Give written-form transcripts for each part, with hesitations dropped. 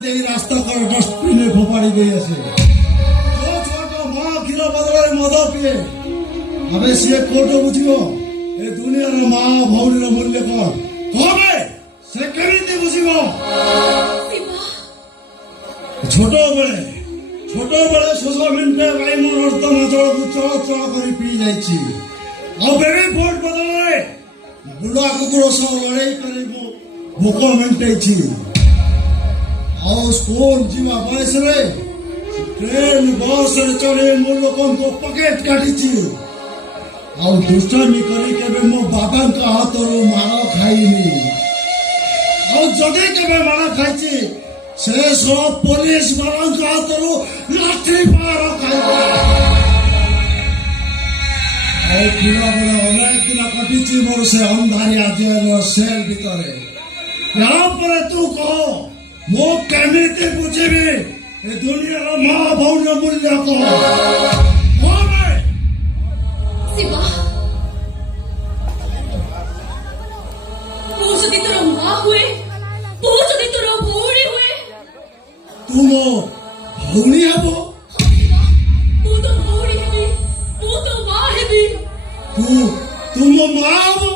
रास्ता कर डस्टबिन में फोपाड़ी गई ऐसे जो छोटो माँ कीरो बदले मदो पिए अबे से कोटो बुझियो ए दुनिया रे माँ भौनी रे मूल्य कर कबे से केमिति बुझिबो छोटो बड़े 6 मिनिट भाई मोर रस्त नजर चल करी पी जाईची आ बेबी फोर्ट बदले बुढ़ा कुकुर सह लड़ाई करी भोक मेंटेची स्कूल जीवा बयस रे ट्रेन बस रे चढ़े मो लोकन को पकेट काटी दुष्टामी करी केबे मो बाबा का हाथ रो मार खाइनी जदि केबे मार खाइची से सब पुलिस वाला का हाथ रो लाठी मार खाइबा पिला बड़ा अनेक दिन कटिची मोर से अंधारिया जेल सेल भीतरे यहाँ पर तू कहो मो केमिति बुझिबी ए दुनिया माँ भौनी मूल्य को शिवा मो जदि तोर माँ हुए मो जदि तोर भौणी हुए तू मो भौणी हबो मो तो भौणी हेबी मो तो माँ हेबी तू मो माँ हबो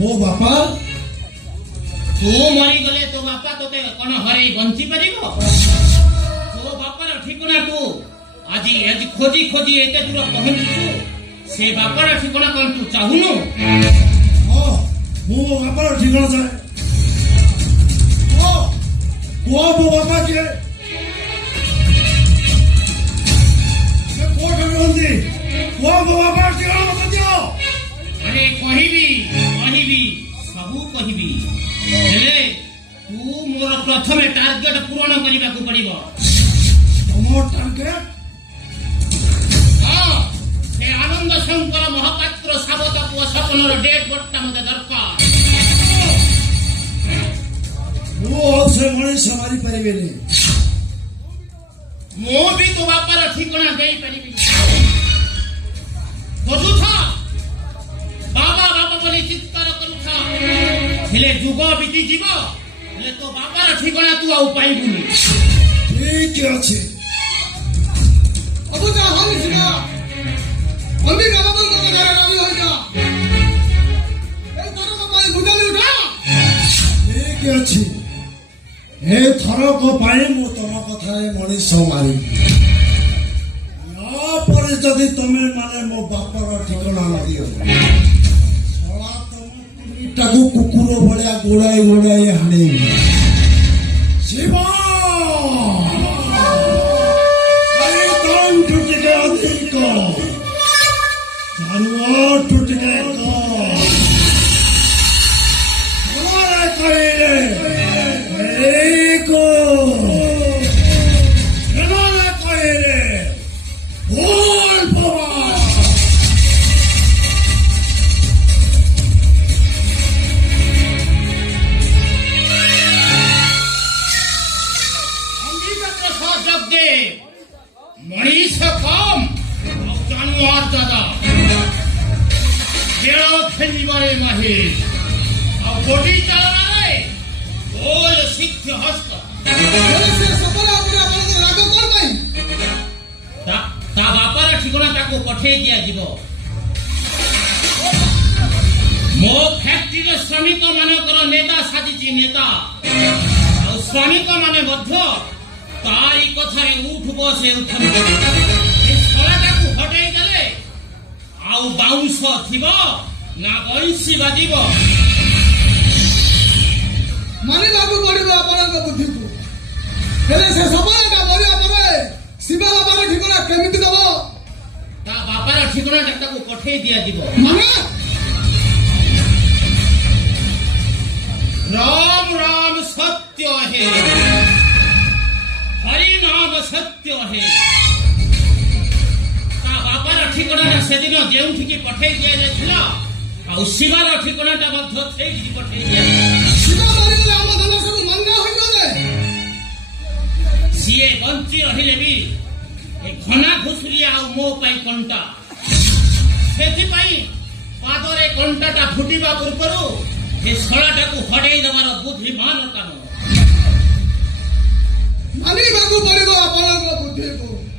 मो बापा तू मरी गले तो बापा तोते कोन हरे बंची परिबो तो बापार ठिकाना तू आज खोजी खोजी एते दूर पहुंचू ସେ ବାପାର ଠିକଣା କଣ ତୁ ଚାହୁଁନୁ? ହଁ ମୁଁ ମୋ ବାପାର ଠିକଣା ଚାହେଁ। କୁହ ମୋ ବାପା କିଏ? ସେ କୋଉଠି ରୁହନ୍ତି? କୁହ ମୋ ବାପାର ଠିକଣା ମତେ ଦିଅ। ଆରେ କହିବି ସବୁ କହିବି, ହେଲେ ତୁ ମୋର ପ୍ରଥମେ ଟାର୍ଗେଟ ପୂରଣ କରିବାକୁ ପଡିବ। ତମ ଟାର୍ଗେଟ? ହଁ, ସେ ଆନନ୍ଦ ଶଙ୍କର ମହାପାତ୍ର ସାବତ ପୁଅ ସପନର ଡେଡ୍ ବଡିଟା ମତେ ଦରକାର। ମୁଁ ଆଉ ସେ ମଣିଷ ମାରିପାରିବିନି। ମୁଁ ବି ତୋ ବାପାର ଠିକଣା ଦେଇପାରିବି। ବୁଝୁଥା, ବାବା ବୋଲି ଚିତ୍କାର କରୁଥା, ହେଲେ ଯୁଗ ବିତିଯିବ, ହେଲେ ତୋ ବାପାର ଠିକଣା ତୁ ଆଉ ପାଇବୁନି। ଠିକ ଅଛି। অবুঝা হল সিনা অমি গালাবল তোকে ঘরে রাজি হই যা এই তোর বাবা বুঝালি উঠা ଠିକ ଅଛି। ଏଥରକ ପାଇଁ ମୁଁ ତମ କଥାରେ ମଣିଷ ମାରିବି। ପରେ ଯଦି ତମେ ମାନେ ମୋ ବାପର ଠିକଣା ନ ଦିଅ, ଶଳା ତମ ପିଠିଟାକୁ କୁକୁର ଭଳିଆ ଗୋଡ଼ାଇ ଗୋଡ଼ାଇ ହାଣେଇବି। ଶିବ ଶୈତାନଠୁ ଟିକେ ଅଧିକ, ଜାନୁଆରଠୁ ଟିକେ କମ। ଭଲରେ କହିଲେ ଏଇକୁ, ଭଲରେ କହିଲେ ବୋଲ ବାବା। ଅଙ୍ଗୀକାତ୍ର ସହଯୋଗେ ମଣିଷ କମ୍ ଆଉ ଜାନୁଆର ଦାଦା। ଖେଳ ଖେଳିବାରେ ମାହିର ଆଉ ଗୋଟି ଚାଳନାରେ ଗୋଲ ସିଦ୍ଧ ହସ୍ତ। সে সপনা উপরে আপনাদের রাগ কর নাই ତା ବାପାର ଠିକଣା ତାକୁ ପଠେଇ ଦିଆଯିବ। ମୋ ଫ୍ୟାକ୍ଟ୍ରିର ଶ୍ରମିକ ମାନଙ୍କର ନେତା ସାଜିଛି ନେତା, ଆଉ ଶ୍ରମିକ ମାନେ ମଧ୍ୟ ତାରି କଥାରେ ଉଠ ବସେ ଉଠନ୍ତି। ଏ ଶଳାଟାକୁ ହଟେଇ ଦେଲେ ଆଉ ବାଉଁଶ ଥିବ ନା ବଇଁଶୀ ବାଜିବ। মানিବାକୁ ପଡିବ ଆପଣଙ୍କ ବୁଦ୍ଧିକୁ ହେଲେ ସେ ସପନାଟା ମରିବା ପରେ ଶିବ ବାବାର ଠିକଣା କେମିତି ଦବ? ତା ବାପାର ଠିକଣାଟା ତାକୁ ପଠେଇ ଦିଆଯିବ। ମାନେ राम राम सत्य है, हरि नाम सत्य है। ତା ବାପାର ଠିକଣାଟା ସେଦିନ ଯେଉଁଠିକି ପଠେଇ ଦିଆଯାଇଥିଲା, ଆଉ ଶିବାର ଠିକଣାଟା ମଧ୍ୟ ସେଇଠିକି ପଠେଇ ଦିଆଯାଇଥିଲା। ଶିବ ମରିଗଲେ ଆମ ଧନ ସବୁ ମଙ୍ଗା ହୋଇଗଲେ ସିଏ ବଞ୍ଚି ରହିଲେ ବି ଏ ଘନା ଘୁଷୁରିଆ ଆଉ ମୋ ପାଇଁ କଣ୍ଟା। ସେଥିପାଇଁ ପାଦରେ କଣ୍ଟାଟା ଫୁଟିବା ପୂର୍ବରୁ ଏ ଶଳାଟାକୁ ହଟେଇ ଦେବାର ବୁଦ୍ଧିମାନ କାମ। ମାନିବାକୁ ପଡିବ ଆପଣଙ୍କ ବୁଦ୍ଧିକୁ।